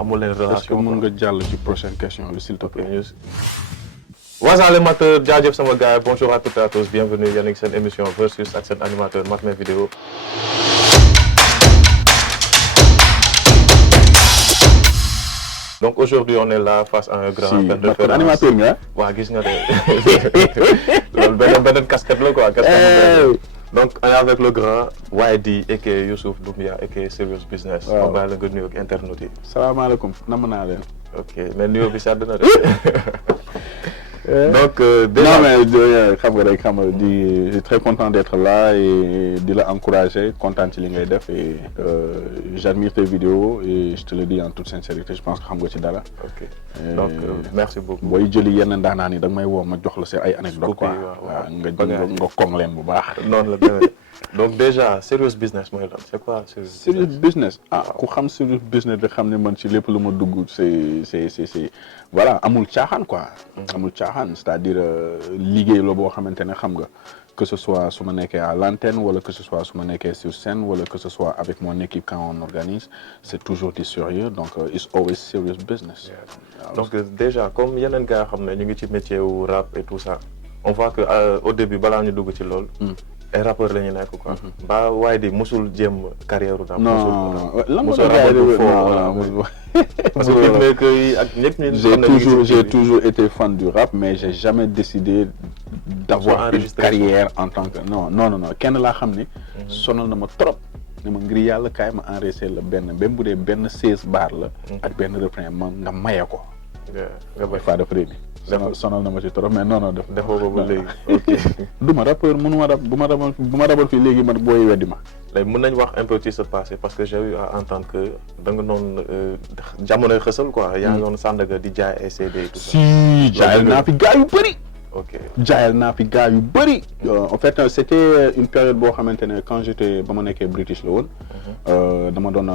amul leen relation. est-ce que mën nga jàll ci prochaine question bi s'il te plaît. Wassare amateur jaajëf sama gars yi bonjour à toutes et à tous bienvenue yéen a ngi seen émission versus ak seen animateur Matmé Vidéo. Donc aujourd'hui on est là face à un grand père de référence. Animateur nga. waaw gis nga de loolu beneen casquette la quoi. Donc on est avec le grand YD aka Youssouf Doumbia aka Serious Business. waaw ma bàyyi la nga nuyu ak internautes yi. salaamaaleykum nam naa leen. ok mais nuyoo bi sedd na de. Donc déjà non mais xam nga rek xam nga di je suis très content d'être là et di la encourager kontaan ci li ngay def et j'admire tes vidéos et je te le dis en toute sincérité je pense que xam nga ci dara. ok donc merci beaucoup. booy jëli yenn ndaanaan yi da nga may woo ma jox la seen ay anecdotes quoi. waaw nga koŋ leen bu baax. noonu la demee donc déjà Serious Business mooy lan c'est quoi. Serious Business ku xam Serious Business da xam ne man ci lépp lu ma dugg c'est voilà amul caaxaan quoi. amul caaxaan c'est-à-dire liggéey la boo xamante ne xam nga que ce soit su ma nekkee à l'antenne wala que ce soit su ma nekkee sur scène wala que ce soit avec mon équipe quand on organise c'est toujours du sérieux donc it's always serious business. Donc déjà comme yeneen gars xam ne ñu ngi ci métier wu rap et tout ça on voit que au début balaa ñu dugg ci lool. ay rappeurs la ñu nekk quoi. ba waaye di musul jéem carrière rap. non lan musul parce que beatmaker yi ak ñëpp ñu. j'ai toujours été fan du rap mais j'ai jamais décidé d'avoir une carrière en tant que non kenn laa xam ni. sonal na ma trop. ne ma ngir yàlla kaay ma enregistré la benn même bu dee benn 16 bar la. ak benn refrain ma nga maye ko. nga bay fa def réew sonal na ma ci trop mais non defoo ko ba léegi ok. du ma rappeur mënuma rap bu ma rabal fii léegi man booy weddi ma. léegi mën nañ wax un peu ci ce passé parce que j'ai eu à entendre que da nga doon jamonoy xësal quoi. yaa ngi doon Sandaga di jaay ay CD et tout ça. si jaayal naa fi gars yu bëri. ok jaayal naa fi gars yu bëri. en fait c'était une période boo xamante ne quand j'étais ba ma nekkee British la woon. dama doon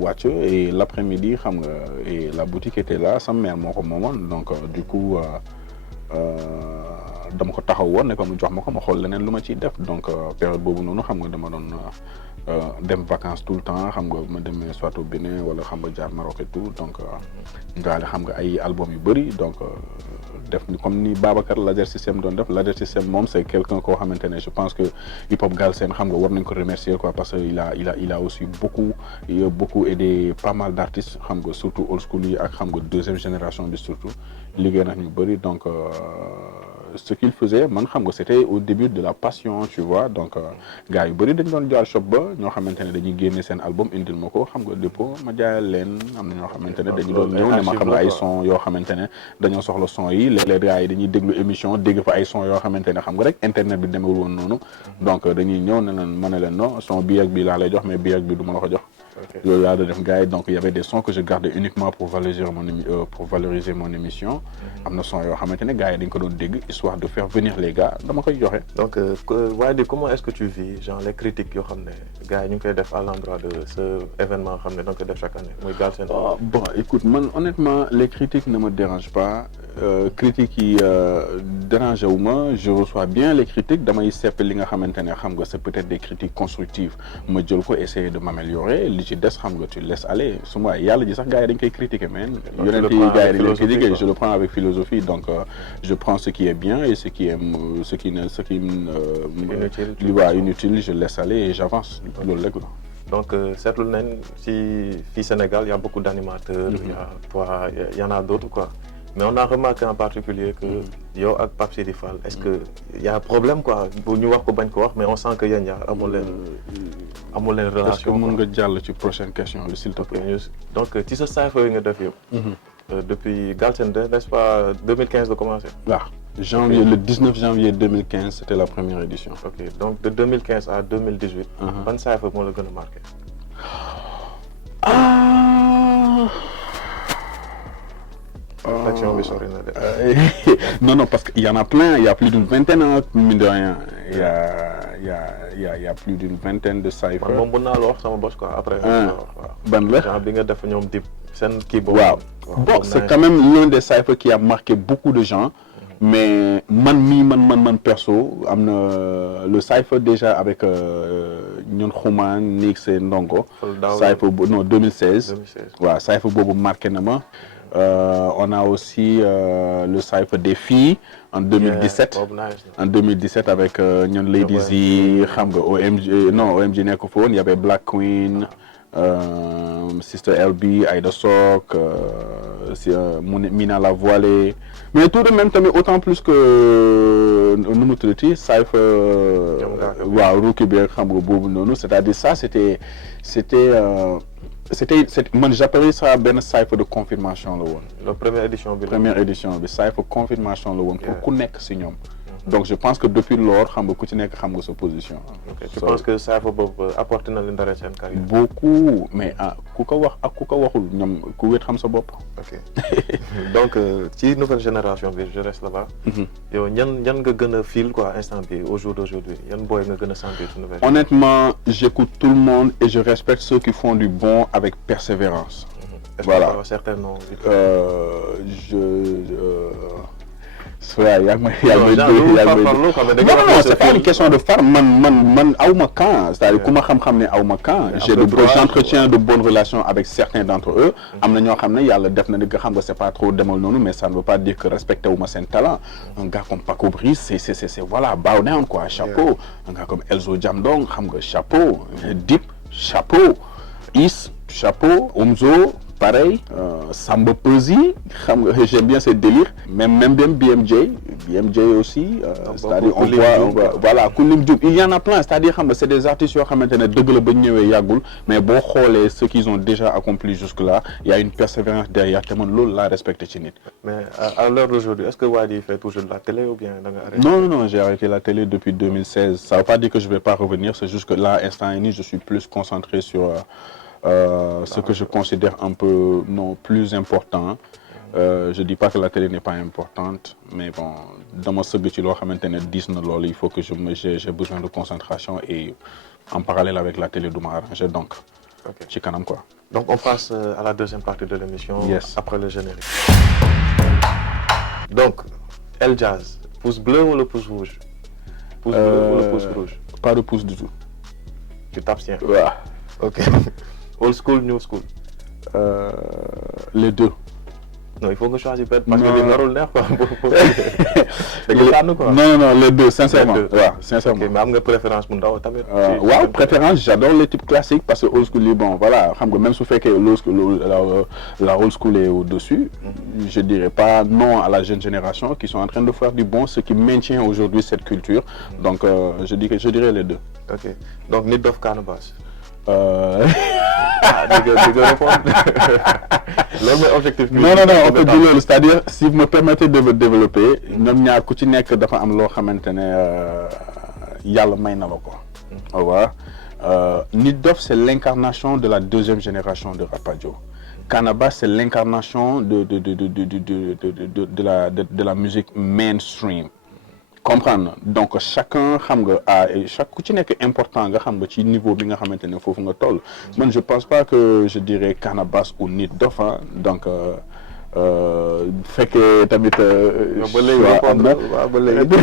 wàcc et l'après-midi xam nga et la boutique était là sama mère moo ko moomoon donc du coup dama ko taxaw woon ne ko mu jox ma ko ma xool leneen lu ma ciy def donc période boobu noonu xam nga dama doon dem vacances tout le temps xam nga ma demee soit au Bénin wala xam nga jaar Maroc et tout donc ngaale xam nga ay albums yu bëri donc def ni comme ni Babacar Laser System doon def Laser System moom c'est quelqu'un koo xamante ne je pense que hip hop Galsen xam nga war nañ ko remercier quoi parce que il a aussi beaucoup aidé pas mal d'artistes xam nga surtout old school yi ak xam nga deuxième génération bi surtout liggéey nag ñu bëri donc ce qu'il faisait man xam nga c'était au début de la passion tu vois donc gars yu bëri dañ doon jaar shop ba ñoo xamante ne dañuy génne seen album indil ma ko xam nga dépôt ma jaayal leen am na ñoo xamante ne dañu doon ñëw ne ma xam nga ay son yoo xamante ne dañoo soxla son yi léeg-léeg gars yi dañuy déglu émission dégg fa ay son yoo xamante ne xam nga rek internet bi demewul woon noonu donc dañuy ñëw ne leen ma ne leen non son bii ak bii laa lay jox mais bii ak bii du ma la ko jox loolu laa doon def gars yi donc il y avait des sons que je gardais uniquement pour valoriser mon émission am na son yoo xamante ne gars yi dañ ko doon dégg histoire de faire venir les gars dama koy joxe. donc waaye comment est-ce que tu vis genre les critiques yoo xam ne gars yi ñu ngi koy def à l'endroit de ce événement xam ne da nga koy def chaque année muy Galsen. bon écoute man honnêtement les critiques ne me dérangent pas critiques yi dérangé wu ma je reçois bien les critiques damay sepp li nga xamante ne xam nga c'est peut-être des critiques constructives ma jël ko essayer de m'améliorer li ci des xam nga tu laisses aller su ma yàlla ji sax gars yi dañ koy critiquer mais yonent yi gars yi dañ koy critiquer je le prends avec philosophie donc je prends ce qui est bien et ce qui inutile je laisse aller et j'avance loolu rek la. donc seetlu nañ ci fii Sénégal y a beaucoup d'animateurs. y en a d'autres quoi. mais on a remarqué en particulier que yow ak Pape Sidi Fall est-ce que y a problème quoi bu ñu wax ko bañ ko wax mais on sent que yéen ñaar amul leen relation. est-ce que mën nga jàll ci prochaine question bi s'il te plaît. donc ci sa cypher yi nga def yëpp. depuis Galsen 2 n'est-ce pas 2015 la commencé. waaw le 19 janvier 2015 c'était la première édition. ok donc de 2015 à 2018. ban cypher moo la gën a marqué. L'action bi sori na de. non parce que il y en a plein il y a plus d'une vingtaine mine de rien il y a plus d'une vingtaine de cyphers. man moom mën naa la wax sama boss quoi après. ban la genre bi nga def ñoom Dip seen kii boobu. waaw bon c'est quand même l'un des cyphers qui a marqué beaucoup de gens. mais man perso am na le cypher déjà avec ñun Xuman Nix et Ndongo. cypher non 2016. waaw cypher boobu marqué na ma. On a aussi le cypher des filles en 2017. En 2017 avec ñun Ladies yi xam nga OMG nekk fa woon y avait Black Queen. Sister LB, Aïda Sok, Mina La Voilée, mais tout de même tamit autant plus que nu mu tuddati Cypher waaw Rookie bi xam nga boobu noonu c'est-à-dire ça c'était man j'appelais ça benn cypher de confirmation la woon. la première édition bi cypher confirmation la woon pour ku nekk si ñoom. Donc je pense que depuis lors xam nga ku ci nekk xam nga sa position. ok je pense que cypher boobu apporté na leen dara seen carrière. beaucoup mais ku ko wax ak ku ko waxul ñoom ku wét xam sa bopp. ok donc ci nouvelle génération bi je reste là-bas. yow ñan nga gën a fil quoi instant bi au jour d'aujourd'hui yan booy nga gën a sentir ci nouvelle. Honnêtement j'écoute tout le monde et je respecte ceux qui font du bon avec persévérance. Voilà. Certains noms. waaw yaa ngi non c'est pas une question de far man awma camp c'est-à-dire ku ma xam-xam ne awma camp j'entretiens de bonnes relations avec certains d'entre eux am na ñoo xam ne yàlla def na ni nga xam nga c'est pas trop demal noonu mais ça ne veut pas dire que respecté wu ma seen talent un gars comme Paco Brice c'est voilà bow down quoi chapeau un gars comme Elzo Jamdong xam nga chapeau Dip chapeau Is chapeau Omzo pareil Samba Peuzzi xam nga j'aime bien ces délires même BMJ aussi c'est-à-dire on voit voilà Koulim Diouf il y en a plein c'est-à-dire xam nga c'est des artistes yoo xamante ne dëgg la ba ñu ñëwee yàggul mais boo xoolee ce qu'ils ont déjà accompli jusque-là il y a une persévérance derrière te man loolu laa respecté ci nit. mais à l'heure d'aujourd'hui est-ce que Wally fait toujours de la télé ou bien da nga arrêté? Non j'ai arrêté la télé depuis 2016 ça veut pas dire que je vais pas revenir c'est juste que là instant yii nii je suis plus concentré sur ce que je considère un peu plus important. Je dis pas que la télé n'est pas importante mais bon dama sëgg ci loo xamante ne diis na loolu il faut que j'ai besoin de concentration et en parallèle avec la télé du ma arranger donc ci kanam quoi. Donc on passe à la deuxième partie de l'émission. Yes. Après le générique. Donc El Jazz pouce bleu ou le pouce rouge? Pouce bleu ou le pouce rouge? Pas de pouce du tout. Tu t'abstiens. Ouais. Ok. Old school, new school. Les deux. Non, il faut que je choisisse parce que les narul neex quoi. Non, les deux, sincèrement. Ouais, sincèrement. Ok, mais am nga préférence mu ndaw tamit. Waaw, préférence, j'adore les types classiques parce que old school bon, voilà, xam nga même su fekkee la old school est au-dessus, je dirais pas non à la jeune génération qui sont en train de faire du bon, ce qui maintient aujourd'hui cette culture. Donc je dirais les deux. Ok. Donc Nit Doff Canabasse. Non, on peut dire loolu c'est-à-dire si vous me permettez de me développer ñoom ñaar ku ci nekk dafa am loo xamante ne yàlla may na la ko. Voilà. Nit Doff c'est l'incarnation de la deuxième génération de Rapadio. Canabasse c'est l'incarnation de la musique mainstream. Comprendre donc chacun xam nga chaque ku ci nekk important nga xam nga ci niveau bi nga xamante ne foofu nga toll man je pense pas que je dirais Canabasse ou Nit Doff donc fekkee tamit. ba léegi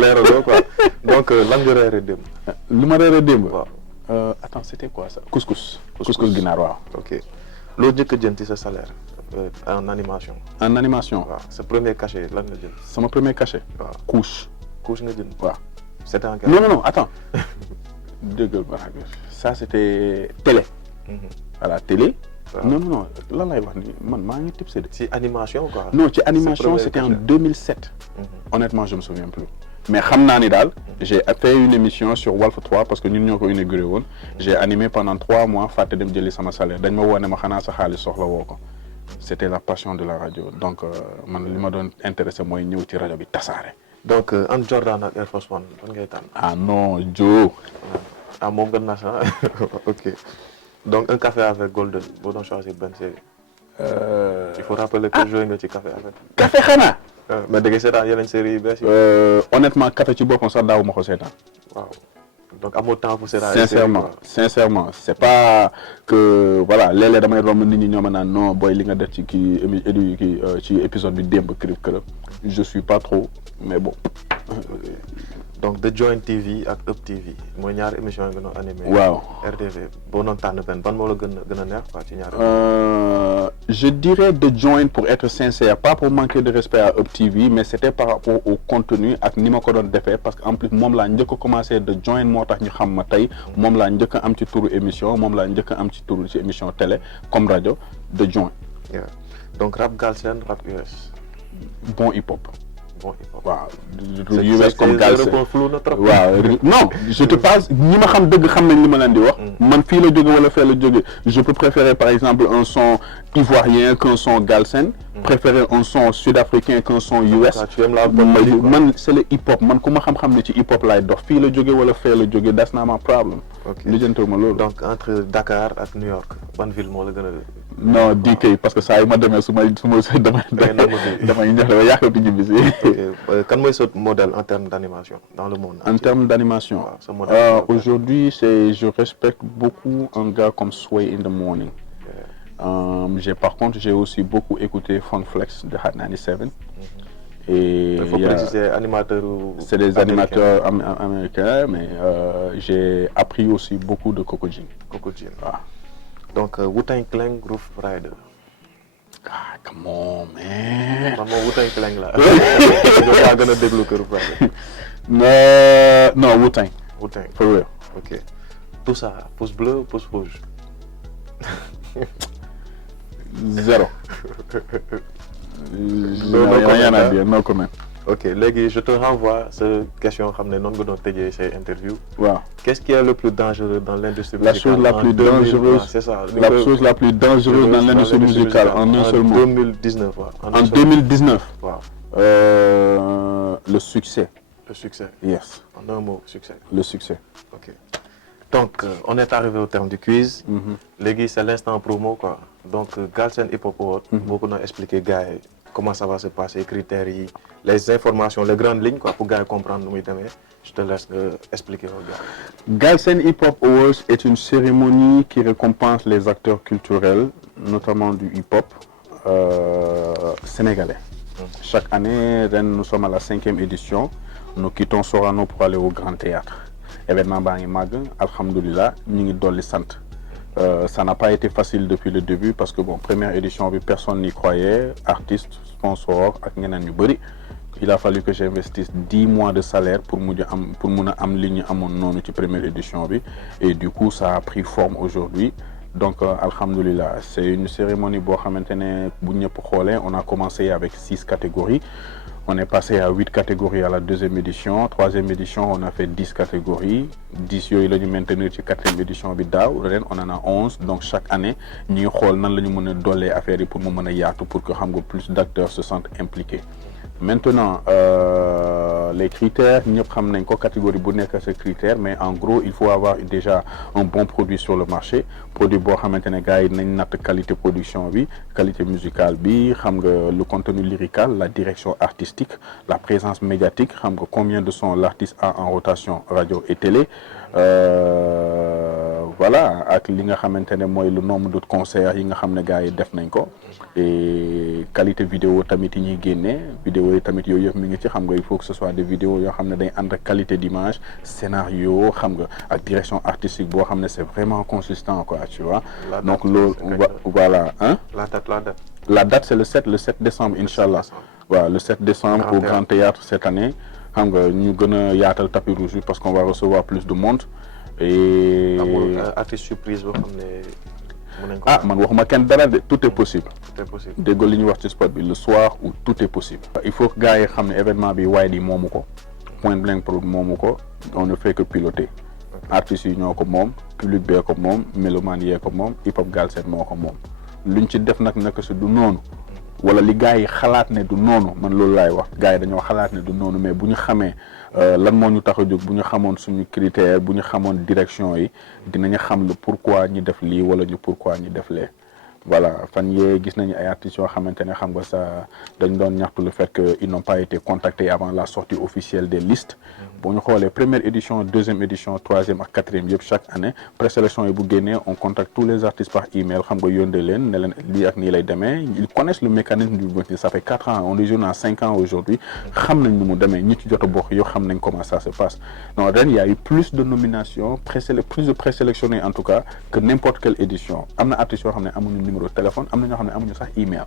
leeraloo quoi donc lan nga reere démb. lu ma reere démb. Attends c'était quoi ça. Couscous ginaar waaw. ok loo njëkk a jënd ci sa salaire en animation. En animation. waaw sa premier cachet lan nga jënd. sama premier cachet. waaw couche nga jënd. waaw. c'était en non attends. dëggal ba ça c'était télé. voilà télé. non lan lay wax ni man maa ngi tipsé de. ci animation quoi. non ci animation c'était en 2007. Honnêtement je me souviens plus. mais xam naa ni daal j'ai fait une émission sur Walf 3 parce que ñun ñoo ko inauguré woon j'ai animé pendant 3 mois fàtte dem jëli sama salaire dañ ma wone ma xanaa sa xaalis soxla woo ko c'était la passion de la radio donc man li ma doon intéressé mooy ñëw ci rajo bi tasaare. donc entre Jordan ak Air Force One fan ngay tànn. ah non Joe. moom gën naa sax ok donc un café avec Golden boo doon choisir benn série. il faut rappeler que joué nga ci café avec. café xanaa. mais da ngay seetaan yeneen série yu bees yi. Honnêtement café ci boppam sax daawu ma ko seetaan. waaw donc amoo temps pour sincèrement c'est pas que voilà léeg-léeg damay romb nit ñi ñoo ma naan non booy li nga def ci ci épisode bi démb kërëb je suis pas trop mais bon. donc The Joint TV ak Up TV mooy ñaari émission yi nga doon animé. waaw RTV boo doon tànn ban moo la gën a neex quoi ci ñaari. je dirais The Joint pour être sincère pas pour manquer de respect à Up TV mais c'était par rapport au contenu ak ni ma ko doon defee parce que en plus moom laa njëkk a commencé The Joint moo tax ñu xam ma tey moom laa njëkk a am ci turu émission moom laa njëkk a am ci turu ci émission télé comme rajo The Joint. donc rap Galsen rap US. bon hip hop. waaw US comme Galsen waaw non je te parle ñi ma xam dëgg xam nañ li ma leen di wax man fii la jóge wala fee la jóge je peux préférer par exemple un son ivoirien qu'un son Galsen préférer un son sud-africain qu'un son US man c'est le hip hop man ku ma xam-xam ne ci hip hop laay dox fii la jóge wala fee la jóge that's not my problem lijjantewu ma loolu donc entre Dakar ak New York ban ville moo la gën a non DK parce que saa yu ma demee su ma damay ñëw damay yàqati ñibbi si. kan mooy sa modèle en termes d'animation dans le monde. En termes d'animation aujourd'hui je respecte beaucoup un gars comme Sway in the Morning. Par contre j'ai aussi beaucoup écouté Funflex de Hot 97. Et il faut préciser animateur. C'est des animateurs américains mais j'ai appris aussi beaucoup de Coco Jean. waaw. donc Wu-Tang Clan Rough Rider. ah come on man. man moom Wu-Tang Clan la. yow yaa gën a déglu que Rough Rider. non Wu-Tang. Wu-Tang for real. ok tout ça pouce bleu ou pouce rouge. 0. rien à dire no comment. ok léegi je te renvoie sa question xam ne noonu nga doon tëjee say interview. waaw qu'est-ce qui est le plus dangereux dans l'industrie musicale. la chose la plus dangereuse c'est ça. la chose la plus dangereuse dans l'industrie musicale en un seul mot. en 2019 waaw. en 2019. waaw. le succès. le succès. yes. en un mot succès. le succès. ok donc on est arrivé au terme du quiz. léegi c'est l'instant promo quoi donc Galsen Hip Hop Award. boo ko doon expliquer gars yi comment ça va se passer critères yi les informations les grandes lignes quoi pour gars yi comprendre nu muy demee je te laisse expliquer aux gars. Galsen Hip Hop Awards est une cérémonie qui récompense les acteurs culturels notamment du hip hop sénégalais. Chaque année ren nous sommes à la 5e édition nous quittons Sorano pour aller au Grand Théâtre événement baa ngi màgg alhamdulilah ñu ngi dolli sant. Ça n'a pas été facile depuis le début parce que bon première édition bi personne n'y croyait artistes sponsors ak ñeneen ñu bëri il a fallu que j'investisse 10 mois de salaire pour mun a am li ñu amoon noonu ci première édition bi et du coup ça a pris forme aujourd'hui donc alhamdulillah c'est une cérémonie boo xamante ne bu ñëpp xoolee on a commencé avec 6 catégories. On est passé à 8 catégories à la 2e édition. 3e édition, on a fait 10 catégories. 10 yooyu la ñu maintenir ci 4e édition bi daaw ren on en a 11 donc chaque année ñuy xool nan la ñu mën a dollee affaire yi pour mu mën a yaatu pour que xam nga plus d'acteurs se sentent impliqués. Maintenant les critères ñëpp xam nañ ko catégorie bu nekk sa critère mais en gros il faut avoir déjà un bon produit sur le marché produit boo xamante ne gars yi nañ natt qualité production bi qualité musicale bi xam nga le contenu lyrical la direction artistique la présence médiatique xam nga combien de sons l'artiste a en rotation radio et télé voilà ak li nga xamante ne mooy le nombre de concerts yi nga xam ne gars yi def nañ ko et qualité vidéo tamit yi ñuy génne vidéo yi tamit yooyu yëpp mi ngi ci xam nga il faut que ce soit des vidéos yoo xam ne day ànd ak qualité d'image scénario xam nga ak direction artistique boo xam ne c'est vraiment consistant quoi tu vois donc loolu voilà hein la date c'est le 7 décembre inchallah waaw le 7 décembre au Grand Théâtre cette année xam nga ñu gën a yaatal tapis rouge bi parce qu'on va recevoir plus de monde et affiche surprise boo xam ne man waxuma kenn dara de tout est possible. tout est possible déggoo li ñuy wax ci spot bi le soir où tout est possible. il faut que gars yi xam ne événement bi waaye di moomu ko Point Blank Prod moomu ko on ne fait que piloter. artistes yi ñoo ko moom public bee ko moom mélomane yee ko moom hip hop Galsen moo ko moom luñ ci def nag naka si du noonu wala li gars yi xalaat ne du noonu man loolu laay wax gars yi dañoo xalaat ne du noonu mais bu ñu xamee lan moo ñu tax a jóg bu ñu xamoon suñu critère bu ñu xamoon direction yi dinañu xam le pourquoi ñu def lii wala ñu pourquoi ñu def lee voilà fan yee gis nañu ay artistes yoo xamante ne xam nga ça dañ doon ñaxtu le fait que ils n'ont pas été contactés avant la sortie officielle des listes boo ñu xoolee première édition deuxième édition troisième ak quatrième yëpp chaque année présélection yi bu génnee on contacte tous les artistes par email xam nga yónnee leen ne leen lii ak nii lay demee ils connaissent le mécanisme du vote. Ça fait 4 ans on est jeune à 5 ans aujourd'hui xam nañ nu mu demee ñi ci jot a bokk yoo xam nañ comment ça se passe non ren il y a eu plus de nominations plus de présélectionnés en tout cas que n'importe quelle édition am na artistes yoo xam ne amuñu numéro de téléphone am na ñoo xam ne amuñu sax email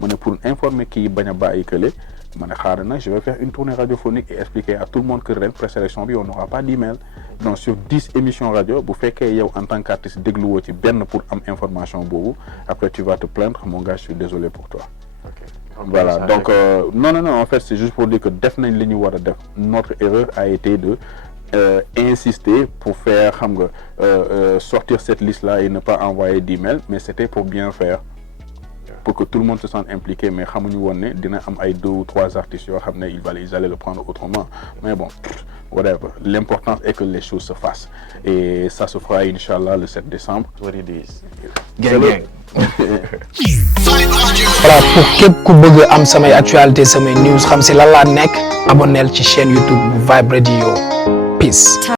mu ne pour informer kii bañ a bàyyi kële ma ne xaaral nag je vais faire une tournée radiophonique et expliquer à tout le monde que ren présélection bi on n'aura pas d'email donc sur 10 émissions radio bu fekkee yow en tant qu'artiste dégluwoo ci benn pour am information boobu après tu vas te plaindre mon gars je suis désolé pour toi. Voilà donc non en fait c'est juste pour dire que def nañ li ñu war a def notre erreur a été de insister pour faire xam nga sortir cette liste là et ne pas envoyer d'email mais c'était pour bien faire pour que tout le monde se sente impliqué mais xamuñu woon ne dina am ay 2 ou 3 artistes yoo xam ne ils allaient le prendre autrement mais bon whatever l'important est que les choses se fassent et ça se fera inchallah le 7 décembre. What it is. Gang. Voilà pour képp ku bëgg am samay actualité samay news xam si lan laa nekk abonnel ci chaîne YouTube bu Vibe Radio peace.